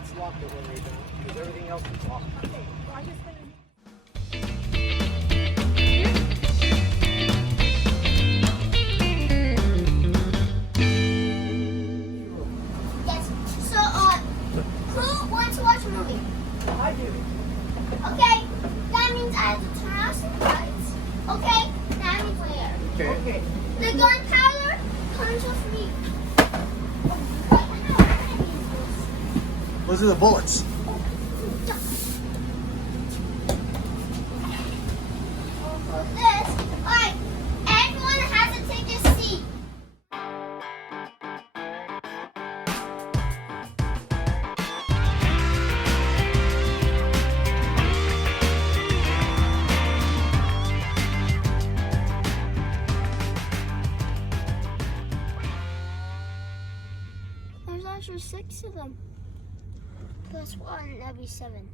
let's lock it when they don't, because everything else is locked. Okay, well, I'm just gonna... Yes. So, who wants to watch a movie? I do. Okay, that means I have to turn off some lights. Okay, that means where? Okay. The gunpowder comes with me. Wait, how do I use Those are the bullets. this? Alright, everyone has to take a seat. There's actually 6 of them. Plus 1, that'd be 7.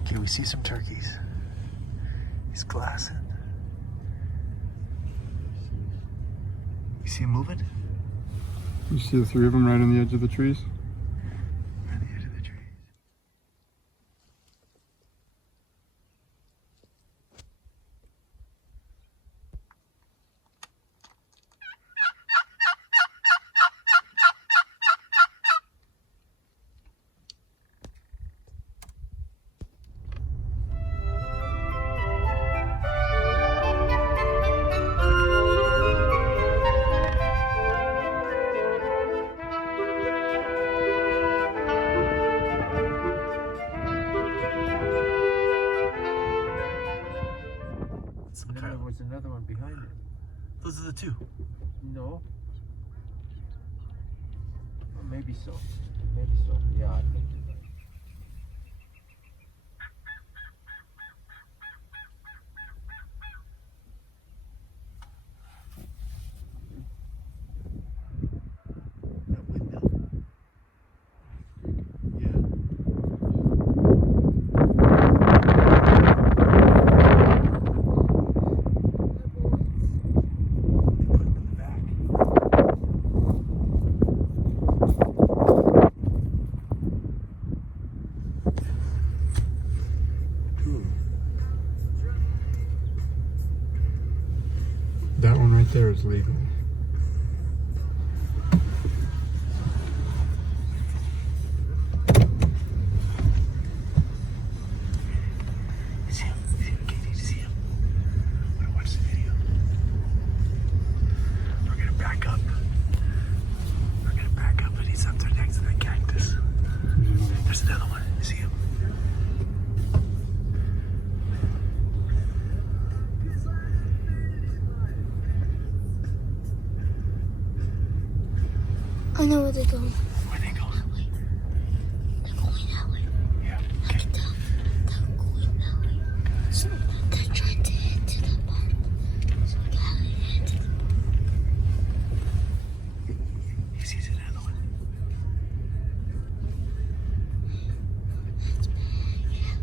Okay, we see some turkeys. He's glassing. You see him moving? You see the 3 of them right on the edge of the trees? Right on the edge of the trees. And then there was another one behind it. Those are the 2. No. Well, maybe so. Maybe so. Yeah, I think you're right. That windmill. Yeah. They put him in the back. That one right there is legal. You see him? You see him, Katie? You see him? I'm gonna watch the video. We're gonna back up. We're gonna back up, and he's up there next to that cactus. There's another one. You see him? I know where they're going. Where they go? They're going that way. Yeah. I can tell. They're going that way. So they're trying to head to the park. So we gotta head to the park. He sees another one. That's bad. Yeah.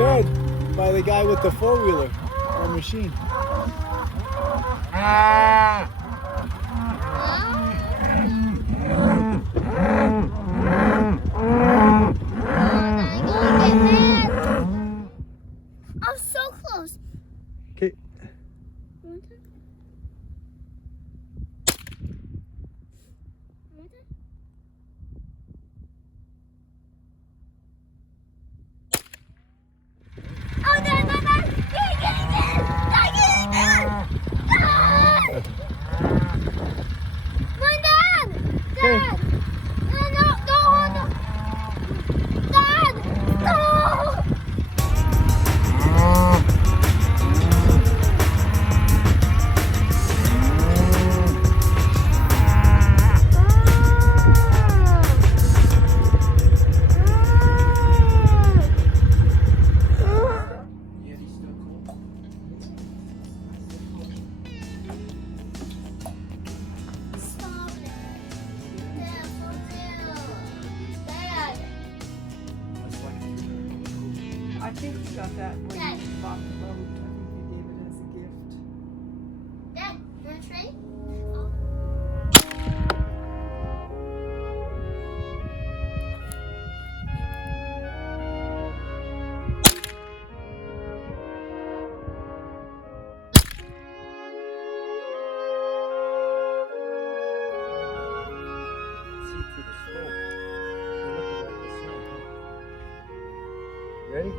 fed by the guy with the four-wheeler or machine. I'm so close. Okay. One time. One time. Oh, no, no, no. Get Run, Dad. Dad. No, no, no, no. Dad. No. Yeti's still cool. Stop it. Dad, for real. Dad. That's like I think you got that when Dad. you bought the boat. I think you gave it as a gift. Dad, you want to train? see through the scope. You're looking right at the sun. Ready?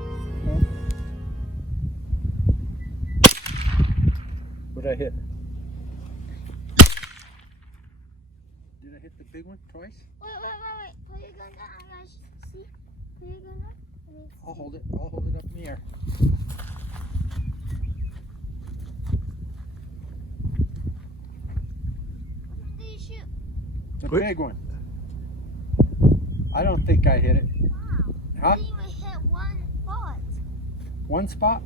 What'd I hit? Did I hit the big one twice? Wait. Put your gun down. I gotta see. Put your gun down. I'll hold it. I'll hold it up in the air. When did you shoot? The What? big one. I don't think I hit it. Wow. Huh? You even hit one bullet. One spot?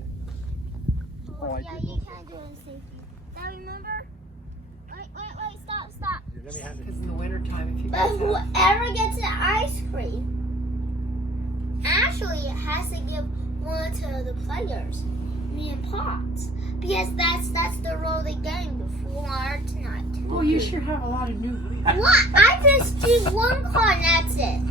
Oh, I yeah, did. you can't do it in safety. Now remember? Wait, stop. Let me have Because in the wintertime, if you But guys have whoever gets the ice cream actually has to give one to the players, me and Pops, because that's the rule of the game before tonight. well, you sure have a lot of new rules. What? I just choose one card and that's it.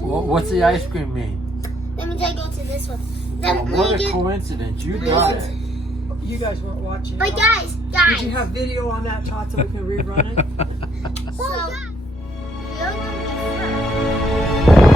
What's the ice cream mean? Let me take you to this one. Well, Then what we a get, coincidence. You got it. You guys weren't watching. but guys, Did you have video on that, Todd, so we can rerun it? so, you're gonna be first.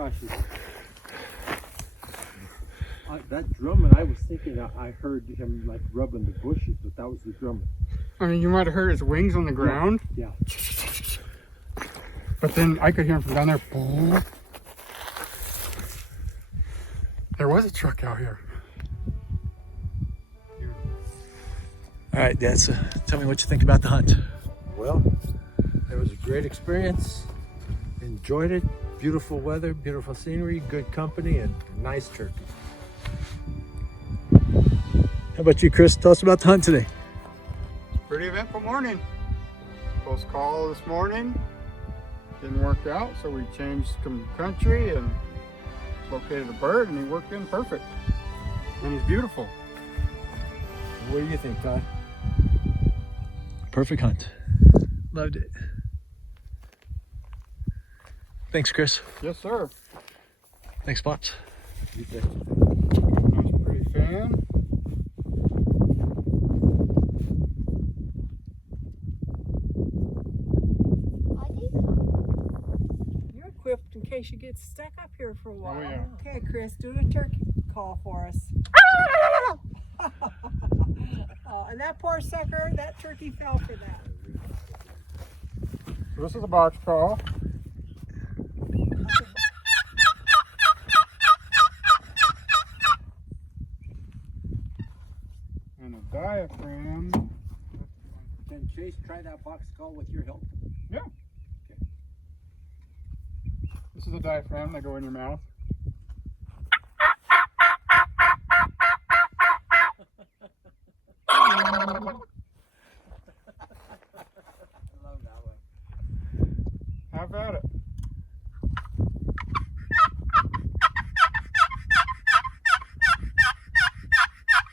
cautious. That drumming, I was thinking I heard him like rubbing the bushes, but that was the drumming. I mean, you might have heard his wings on the ground. Yeah. But then I could hear him from down there. There was a truck out here. All right, Dad, so tell me what you think about the hunt. Well, it was a great experience. Enjoyed it. Beautiful weather, beautiful scenery, good company, and nice turkey. How about you, Chris? Tell us about the hunt today. Pretty eventful morning. Close call this morning. Didn't work out, so we changed some country and located a bird, and he worked in perfect. And he's beautiful. What do you think, Todd? Perfect hunt. Loved it. Thanks, Chris. Yes, sir. Thanks, Spots. You betcha. Nice pretty fan. You're equipped in case you get stuck up here for a while. Oh, yeah. Okay, Chris, do the turkey call for us. And that poor sucker, that turkey fell for that. So this is a box call. And a diaphragm. Can Chase try that box call with your help? Yeah. Okay. This is a diaphragm that go in your mouth. Have at it.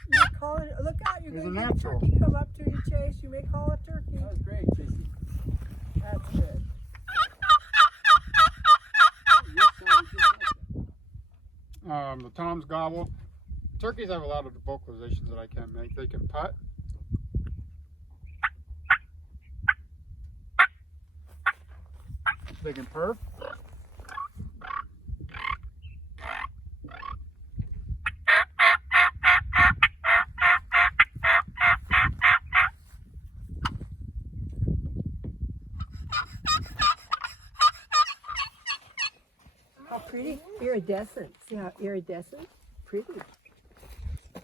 You call it, look out, you're He's going a to get a natural. turkey come up to you, Chase. You may call it turkey. That was great, Chase. That's good. The Tom's gobble. Turkeys have a lot of vocalizations that I can't make. They can putt. They can purr. How pretty. Iridescent. See how iridescent? Pretty.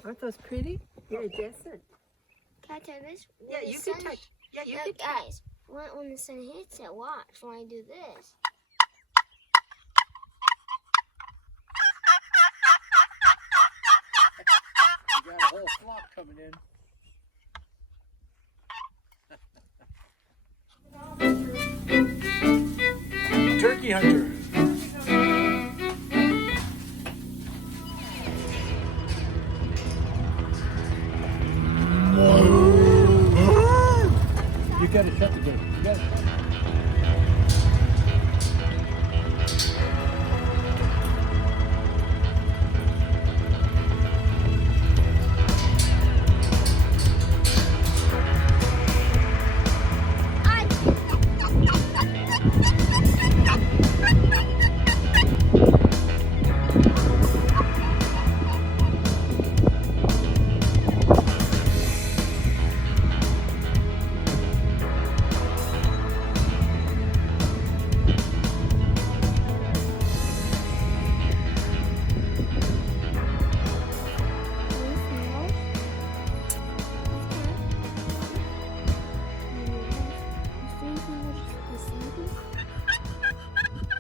Aren't those pretty? Iridescent. Can I try this? Yeah, When you the can sun- touch. Yeah, you Look, can touch. guys, when the sun hits it, watch when I do this. You got a whole flock coming in. Turkey hunter. You gotta shut the gate. You gotta shut it.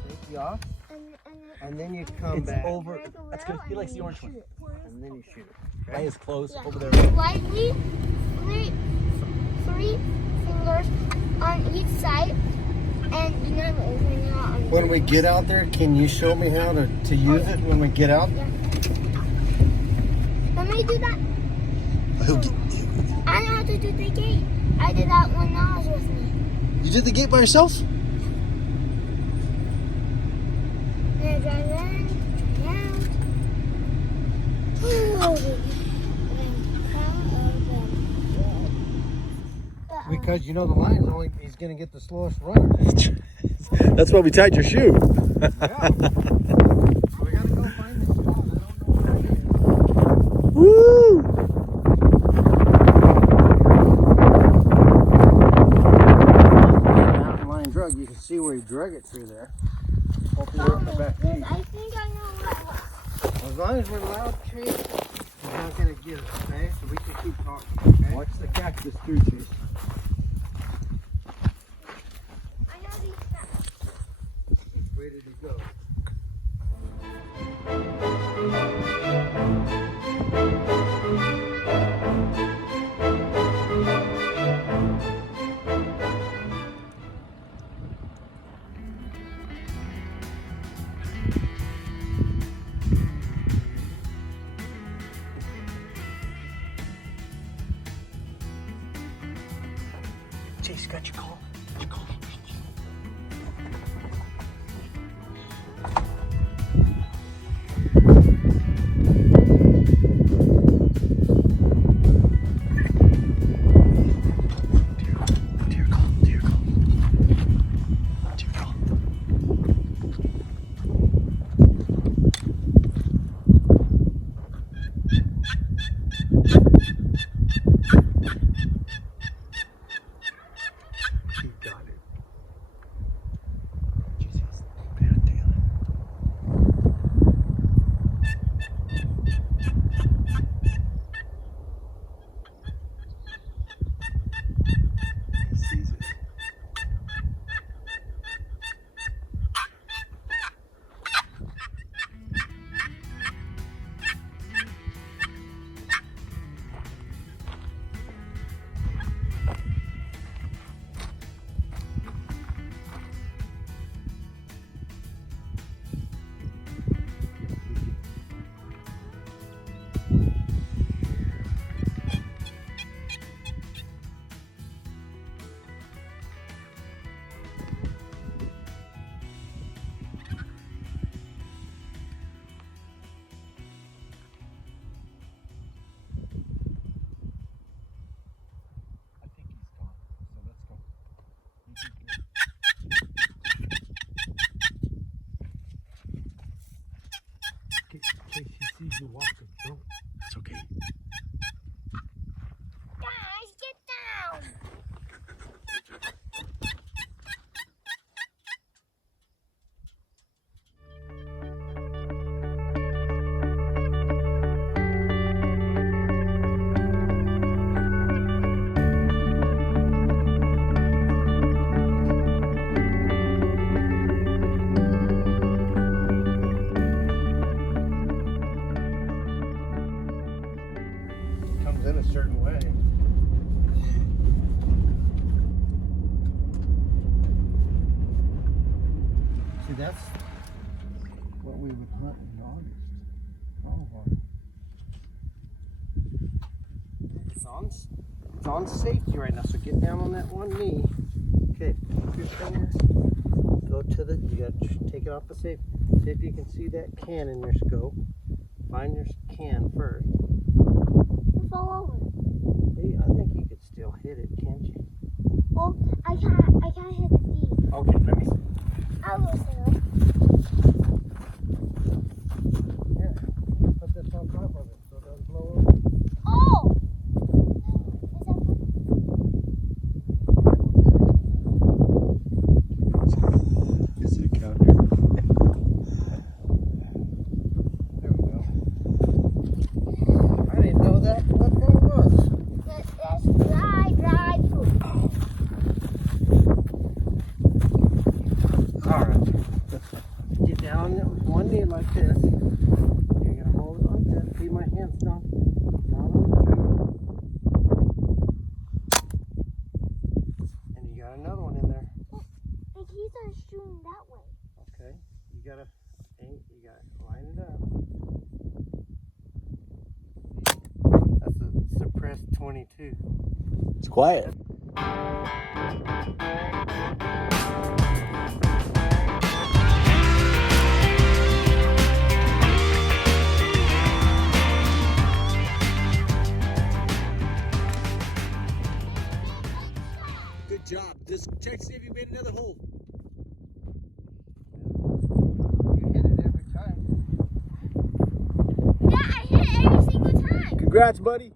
Take you off, and then you come It's back, over. That's good. He likes the orange one. and then you shoot it. Lay his clothes Yeah. over there. Lightly, three fingers on each side, and you never open it out. When we get out there, can you show me how to use it when we get out? Let me do that. He'll get, I know how to do the gate. I did that when I was with me. you did the gate by yourself? Then I drive in, drive out. Because you know the lion's only, he's gonna get the slowest runner. That's why we tied your shoe. Yeah. Woo! Mountain lion drug. You can see where he drug it through there. Hopefully we're in the back Yes, seat. I think I know what. As long as we're loud, Chase, we're not gonna get it, okay? So we can keep talking, okay? Watch the cactus too, Chase. I know these steps. Which way did he go? Chase, you got your call? Your call. To your call. To your call. To your call. You got it. Jesus. Bad dealing. He sees it. I think he's gone. So let's go. Chase, he sees you walking. Don't. That's okay. Guys, get down. Comes in a certain way. See, that's what we would hunt in August. Pronghorn. It's on safety right now, so get down on that one knee. Okay, keep your finger. Go to the, you gotta take it off the safety. See if you can see that can in your scope. Find your can first. You fall over. Hey, I think you could still hit it, can't you? Oh, I can't hit the feet. Okay, let me see. I will say Here, put this on top of it so it doesn't blow over. Oh! Is that Is it counter? There we go. I didn't know that what that was. that's dry food. Alright. Get down on one knee like this. You're gonna hold it like that. Keep my hands down. Not on the trigger. And you got another one in there. And he's not shooting that way. Okay. You gotta line it up. That's a suppressed 22. It's quiet. Good job. Just check to see if you made another hole. You hit it every time. Yeah, I hit it every single time. Congrats, buddy.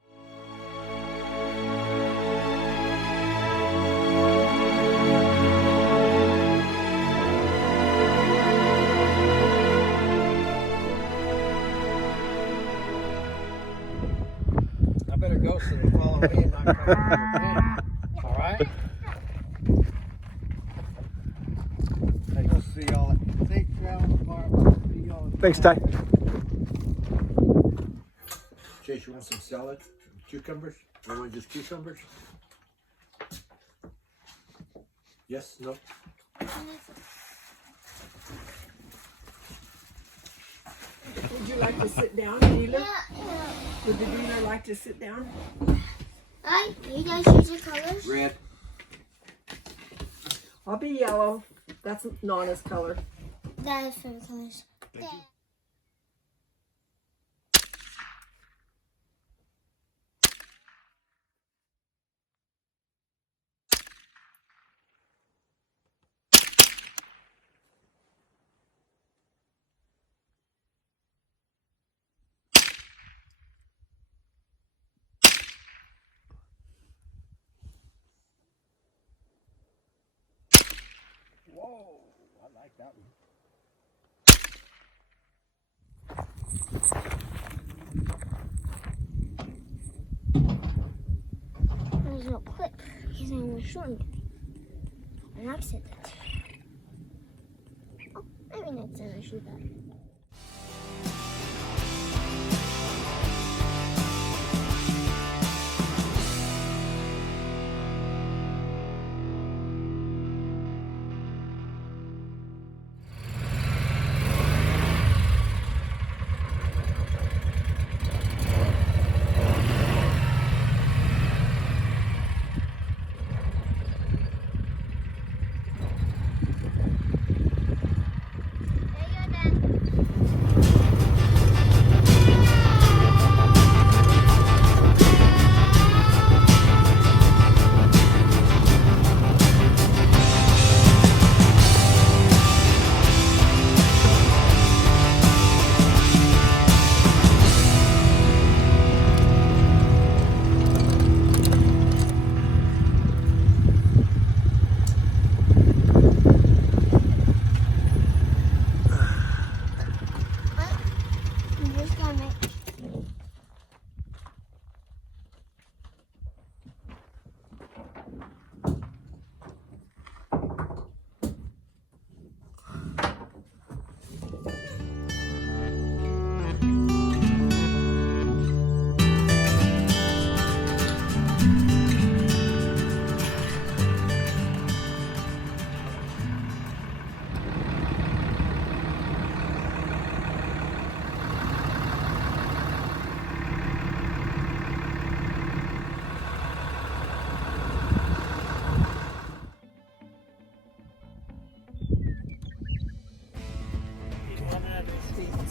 I better go so they follow me and not come over your pants. All right? I'll see y'all at safe travel tomorrow. See y'all at Thanks, Ty. Chase, you want some salad? Cucumbers? Or you want just cucumbers? Yes? No? Would you like to sit down, dealer? Yeah. Would the dealer like to sit down? Alright, you guys choose your colors. Red. I'll be yellow. That's Nana's color. That is for the colors. Yeah. Whoa, I like that one. There's no clip because I'm not showing it. An accident. Oh, maybe next time I shoot that.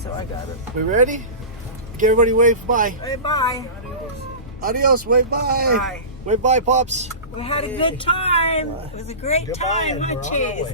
So I got it. We ready? Get everybody wave bye. Hey, bye. Adios, wave bye. Bye. Wave bye, Pops. We had a good time. It was a great time, huh, Chase?